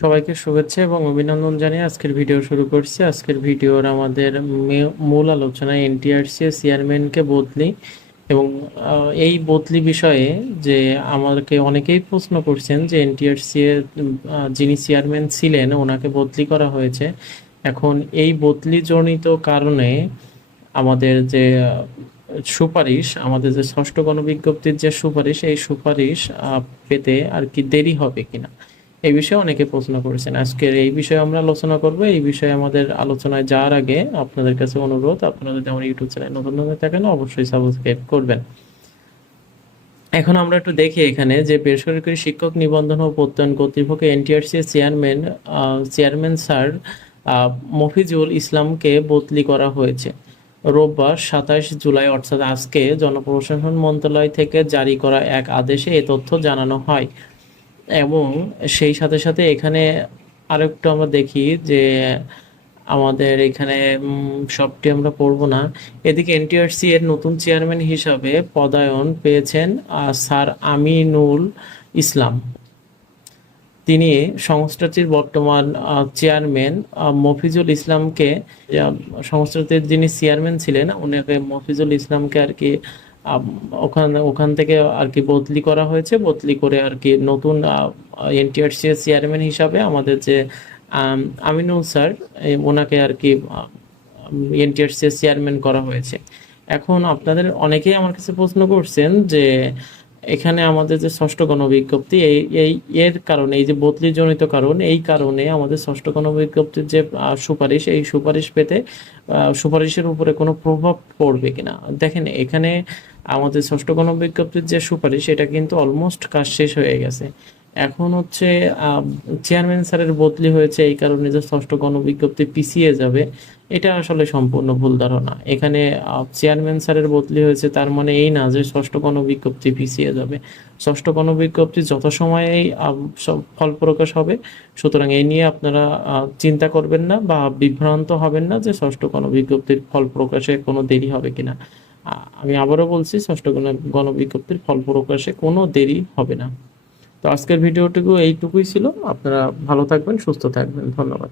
সবাইকে শুভেচ্ছা এবং অভিনন্দন জানিয়ে আজকের ভিডিও শুরু করছি। আজকের ভিডিওর আমাদের মূল আলোচনা এনটিআরসি চেয়ারম্যানকে বদলি এবং এই বদলি বিষয়ে যে আমাকে অনেকেই প্রশ্ন করছেন যে এনটিআরসি যিনি চেয়ারম্যান ছিলেন ওনাকে বদলি করা হয়েছে। এখন এই বদলি জনিত কারণে আমাদের যে সুপারিশ, আমাদের যে ষষ্ঠ গণবিজ্ঞপ্তির যে সুপারিশ, এই সুপারিশ পেতে আর কি দেরি হবে কিনা? এই বিষয়ে অনেকে প্রশ্ন করেছেন। আজকের এই বিষয়ে আমরা আলোচনা করব। এই বিষয়ে আমাদের আলোচনায় যাওয়ার আগে আপনাদের কাছে অনুরোধ, আপনারা যদি আমার ইউটিউব চ্যানেল নতুন নতুন থাকেন, অবশ্যই সাবস্ক্রাইব করবেন। এখন আমরা একটু দেখি এখানে যে বেসরকারি শিক্ষক নিবন্ধন ও প্রত্যয়ন কর্তৃপক্ষ NTRC chairman chairman sir Mofizul ইসলামকে বদলি করা হয়েছে। রোববার সাতাশ জুলাই, অর্থাৎ আজকে জনপ্রশাসন মন্ত্রণালয় থেকে জারি করা এক আদেশে এ তথ্য জানানো হয়। এবং সেই সাথে সাথে এখানে আরেকটু আমরা দেখি যে আমাদের এখানে সবটি আমরা পড়ব না। এদিকে এনটিআরসি এর নতুন চেয়ারম্যান হিসাবে পদায়ন পেয়েছেন স্যার আমিনুল ইসলাম। তিনি সংস্থাটির বর্তমান চেয়ারম্যান মফিজুল ইসলামকে সংস্থাটির যিনি চেয়ারম্যান ছিলেন ওনাকে মফিজুল ইসলামকে আর কি ওখান থেকে আর কি বদলি করা হয়েছে। বদলি করে আর কি নতুন এনটিআরসি এর চেয়ারম্যান হিসাবে আমাদের যে আম, আমিনুল স্যার ওনাকে আর কি এনটিআরসি এর চেয়ারম্যান করা হয়েছে। এখন আপনাদের অনেকেই আমার কাছে প্রশ্ন করছেন যে এখানে আমাদের যে ষষ্ঠ গণবিজ্ঞপ্তি, এই এই, এর কারণে, এই যে বদলির জনিত কারণ, এই কারণে আমাদের ষষ্ঠ গণবিজ্ঞপ্তির যে সুপারিশ, এই সুপারিশ পেতে সুপারিশের উপরে কোনো প্রভাব পড়বে কিনা? দেখেন, এখানে আমাদের ষষ্ঠ গণবিজ্ঞপ্তির যে সুপারিশ, এটা কিন্তু অলমোস্ট কাজ শেষ হয়ে গেছে। এখন হচ্ছে চেয়ারম্যান স্যারের বদলি হয়েছে, এই কারণে যে ষষ্ঠ গণবিজ্ঞপ্তি পিছিয়ে যাবে। এটা আসলে সম্পূর্ণ ভুল ধারণা। এখানে চেয়ারম্যান স্যারের বদলি হয়েছে, তার মানে এই না যে ষষ্ঠ গণবিজ্ঞপ্তি পিছিয়ে যাবে। ষষ্ঠ গণবিজ্ঞপ্তি যত সময়েই সব- ফল প্রকাশ হবে। সুতরাং এই নিয়ে আপনারা চিন্তা করবেন না বা বিভ্রান্ত হবেন না যে ষষ্ঠ গণবিজ্ঞপ্তির ফল প্রকাশে কোনো দেরি হবে কিনা। আমি আবারও বলছি, ষষ্ঠ গণ- গণবিজ্ঞপ্তির ফল প্রকাশে কোনো দেরি হবে না। তো আজকের ভিডিওটুকু এইটুকুই ছিল। আপনারা ভালো থাকবেন, সুস্থ থাকবেন। ধন্যবাদ।